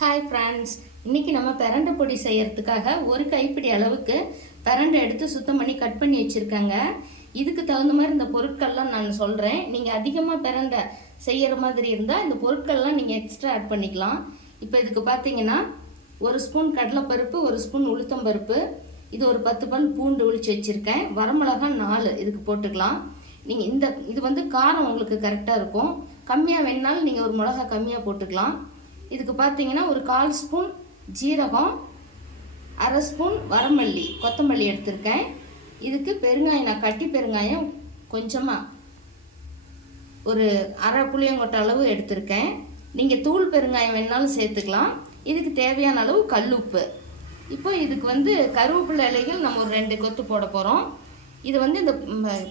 Hi friends, இன்றைக்கி நம்ம பிரண்டை பொடி செய்கிறதுக்காக ஒரு கைப்பிடி அளவுக்கு பிரண்டை எடுத்து சுத்தம் பண்ணி கட் பண்ணி வச்சுருக்கேங்க. இதுக்கு தகுந்த மாதிரி இந்த பொருட்கள்லாம் நான் சொல்கிறேன். நீங்கள் அதிகமாக பிரண்டை செய்கிற மாதிரி இருந்தால் இந்த பொருட்கள்லாம் நீங்கள் எக்ஸ்ட்ரா ஆட் பண்ணிக்கலாம். இப்போ இதுக்கு பார்த்தீங்கன்னா 1 ஸ்பூன் கடலைப்பருப்பு, 1 ஸ்பூன் உளுத்தம்பருப்பு, இது ஒரு 10 பல் பூண்டு உளிச்சு வச்சுருக்கேன். வரமிளகா 4 இதுக்கு போட்டுக்கலாம். நீங்கள் இது வந்து காரம் உங்களுக்கு கரெக்டாக இருக்கும். கம்மியாக வேணுனாலும் நீங்கள் ஒரு மிளகா கம்மியாக போட்டுக்கலாம். இதுக்கு பார்த்தீங்கன்னா ஒரு 1/4 ஸ்பூன் ஜீரகம், 1/2 ஸ்பூன் வரமல்லி, கொத்தமல்லி எடுத்திருக்கேன். இதுக்கு பெருங்காயம், நான் கட்டி பெருங்காயம் கொஞ்சமாக ஒரு அரை புளியங்கொட்டை அளவு எடுத்திருக்கேன். நீங்கள் தூள் பெருங்காயம் வேணாலும் சேர்த்துக்கலாம். இதுக்கு தேவையான அளவு கல்லுப்பு. இப்போ இதுக்கு வந்து கருவேப்பிலை இலைகள் நம்ம ஒரு 2 கொத்து போட போகிறோம். இது வந்து இந்த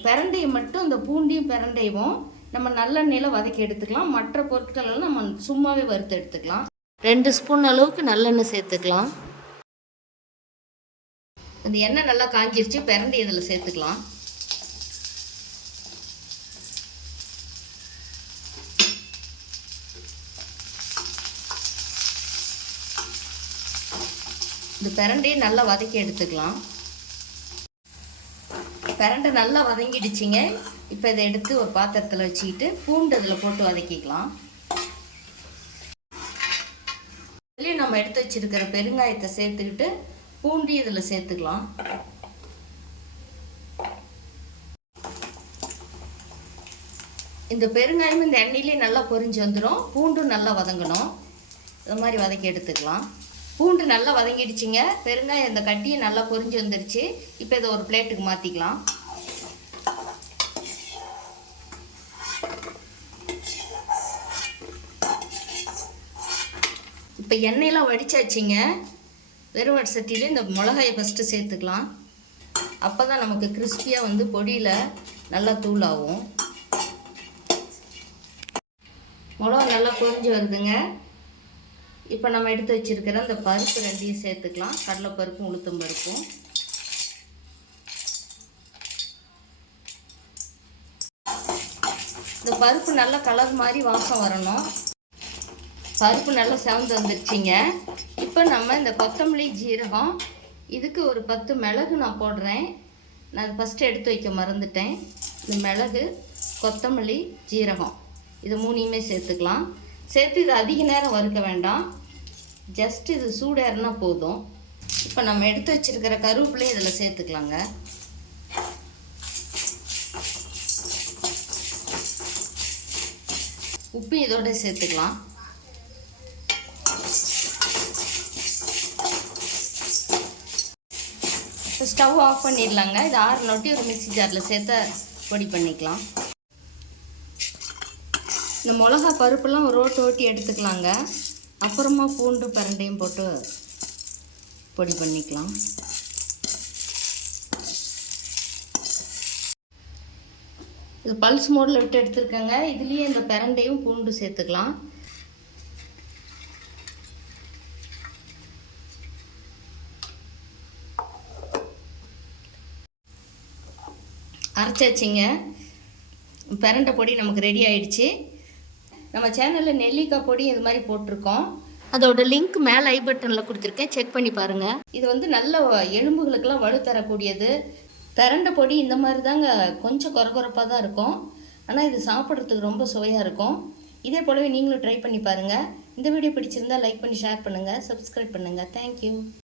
பிரண்டையை மட்டும், இந்த பூண்டியும் பிரண்டையும் நம்ம நல்லெண்ணெயில் வதக்கி எடுத்துக்கலாம். மற்ற பொருட்கள் எல்லாம் நம்ம சும்மாவே வறுத்து எடுத்துக்கலாம். 2 ஸ்பூன் அளவுக்கு நல்லெண்ணெய் சேர்த்துக்கலாம். இந்த எண்ணெய் நல்லா காஞ்சிருச்சு. பிரண்டை இதில் சேர்த்துக்கலாம். இந்த பிரண்டையை நல்லா வதக்கி எடுத்துக்கலாம். பிரண்டை நல்லா வதங்கிடுச்சிங்க. இப்போ இதை எடுத்து ஒரு பாத்திரத்தில் வச்சுக்கிட்டு பூண்டு இதில் போட்டு வதக்கிக்கலாம். இதுலேயும் நம்ம எடுத்து வச்சுருக்கிற பெருங்காயத்தை சேர்த்துக்கிட்டு பூண்டு இதில் சேர்த்துக்கலாம். இந்த பெருங்காயம் இந்த எண்ணெயிலே நல்லா பொரிஞ்சு வந்துடும். பூண்டும் நல்லா வதங்கணும். இது மாதிரி வதக்கி எடுத்துக்கலாம். பூண்டு நல்லா வதங்கிடுச்சிங்க. பெருங்காயம் இந்த கட்டியை நல்லா பொரிஞ்சு வந்துடுச்சு. இப்போ இதை ஒரு பிளேட்டுக்கு மாற்றிக்கலாம். இப்போ எண்ணெயெல்லாம் வடிச்சாச்சுங்க. வெறும் வடை சட்டியில் இந்த மிளகாயை ஃபஸ்ட்டு சேர்த்துக்கலாம். அப்போ தான் நமக்கு கிறிஸ்பியாக வந்து பொடியில் நல்லா தூளாகும். மிளகா நல்லா பொரிஞ்சு வருதுங்க. இப்போ நம்ம எடுத்து வச்சுருக்கிற இந்த பருப்பு 2ஐயும் சேர்த்துக்கலாம். கடலைப்பருப்பும் உளுத்தம் பருப்பும். இந்த பருப்பு நல்லா கலர் மாதிரி வாசம் வரணும். பருப்பு நல்லா செவந்து வந்துடுச்சிங்க. இப்போ நம்ம இந்த கொத்தமல்லி, ஜீரகம், இதுக்கு ஒரு 10 மிளகு நான் போடுறேன். நான் அதை ஃபஸ்ட்டு எடுத்து வைக்க மறந்துட்டேன். இந்த மிளகு, கொத்தமல்லி, ஜீரகம் இது 3ஐயுமே சேர்த்துக்கலாம். சேர்த்து இது அதிக நேரம் வறுக்க வேண்டாம். ஜஸ்ட் இது சூடேறினா போதும். இப்போ நம்ம எடுத்து வச்சுருக்கிற கருவேப்பிலையும் இதில் சேர்த்துக்கலாங்க. உப்பு இதோட சேர்த்துக்கலாம். இப்போ ஸ்டவ் ஆஃப் பண்ணிடலாங்க. இது 6 நொட்டி ஒரு மிக்ஸி ஜாரில் சேர்த்து பொடி பண்ணிக்கலாம். இந்த மிளகா பருப்புலாம் ஒரு ஓட்டி எடுத்துக்கலாங்க. அப்புறமா பூண்டு பிரண்டையும் போட்டு பொடி பண்ணிக்கலாம். இது பல்ஸ் மோடில் விட்டு எடுத்துருக்கேங்க. இதுலேயே இந்த பிரண்டையும் பூண்டு சேர்த்துக்கலாம். அரைச்சாச்சிங்க. பிரண்டை பொடி நமக்கு ரெடி ஆயிடுச்சு. நம்ம சேனலில் நெல்லிக்காய் பொடி இது மாதிரி போட்டிருக்கோம். அதோட லிங்க் மேலே ஐ பட்டனில் கொடுத்துருக்கேன். செக் பண்ணி பாருங்கள். இது வந்து நல்ல எலும்புகளுக்கெல்லாம் வலு தரக்கூடியது. பிரண்டை பொடி இந்த மாதிரி தாங்க கொஞ்சம் கொரகொரப்பாக தான் இருக்கும். ஆனால் இது சாப்பிட்றதுக்கு ரொம்ப சுவையாக இருக்கும். இதே போலவே நீங்களும் ட்ரை பண்ணி பாருங்கள். இந்த வீடியோ பிடிச்சிருந்தால் லைக் பண்ணி ஷேர் பண்ணுங்கள், சப்ஸ்கிரைப் பண்ணுங்கள். தேங்க்யூ.